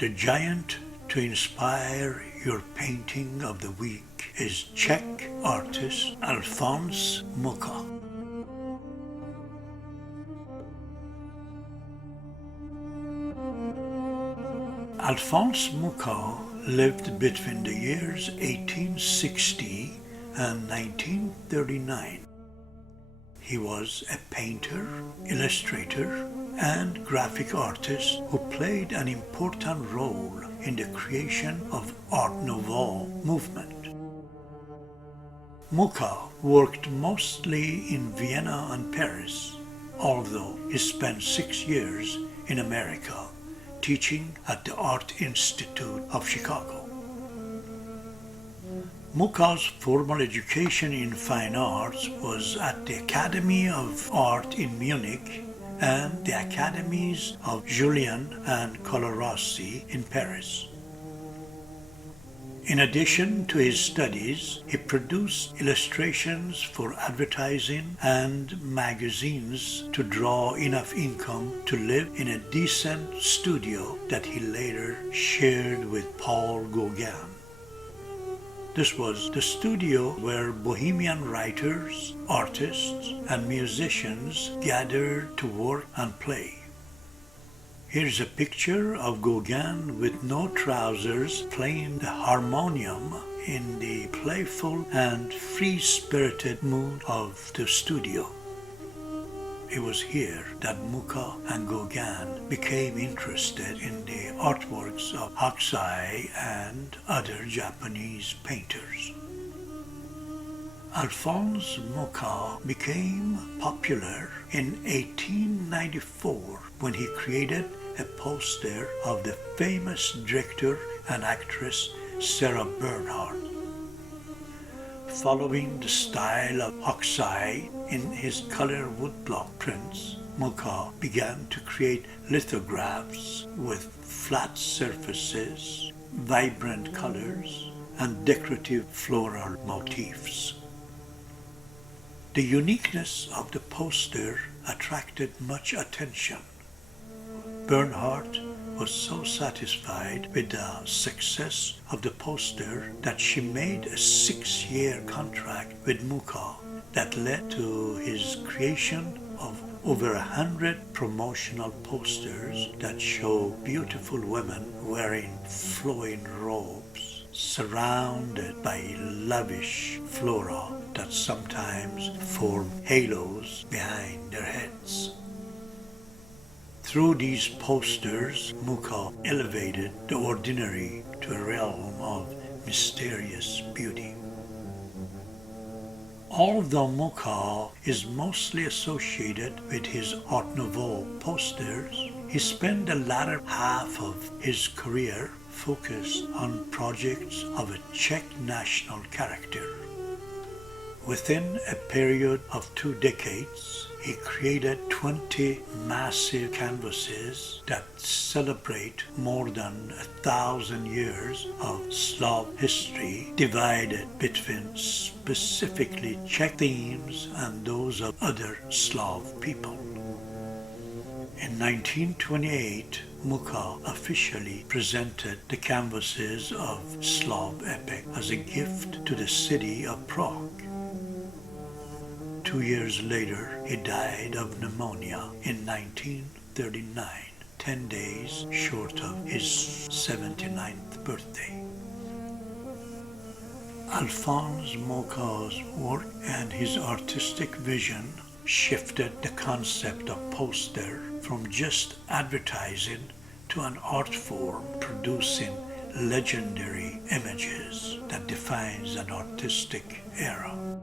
The giant to inspire your painting of the week is Czech artist Alphonse Mucha. Alphonse Mucha lived between the years 1860 and 1939. He was a painter, illustrator, and graphic artist who played an important role in the creation of Art Nouveau movement. Mucha worked mostly in Vienna and Paris, although he spent 6 years in America teaching at the Art Institute of Chicago. Mucha's formal education in fine arts was at the Academy of Art in Munich and the Academies of Julian and Colarossi in Paris. In addition to his studies, he produced illustrations for advertising and magazines to draw enough income to live in a decent studio that he later shared with Paul Gauguin. This was the studio where bohemian writers, artists, and musicians gathered to work and play. Here's a picture of Gauguin with no trousers playing the harmonium in the playful and free-spirited mood of the studio. It was here that Mucha and Gauguin became interested in the artworks of Hokusai and other Japanese painters. Alphonse Mucha became popular in 1894 when he created a poster of the famous director and actress Sarah Bernhardt. Following the style of Hokusai in his color woodblock prints, Mucha began to create lithographs with flat surfaces, vibrant colors, and decorative floral motifs. The uniqueness of the poster attracted much attention. Bernhardt was so satisfied with the success of the poster that she made a 6-year contract with Mucha that led to his creation of over 100 promotional posters that show beautiful women wearing flowing robes, surrounded by lavish flora that sometimes form halos behind their heads. Through these posters, Mucha elevated the ordinary to a realm of mysterious beauty. Although Mucha is mostly associated with his Art Nouveau posters, he spent the latter half of his career focused on projects of a Czech national character. Within a period of 2 decades, he created 20 massive canvases that celebrate more than 1,000 years of Slav history, divided between specifically Czech themes and those of other Slav people. In 1928, Mucha officially presented the canvases of Slav Epic as a gift to the city of Prague. 2 years later, he died of pneumonia in 1939, 10 days short of his 79th birthday. Alphonse Mucha's work and his artistic vision shifted the concept of poster from just advertising to an art form producing legendary images that defines an artistic era.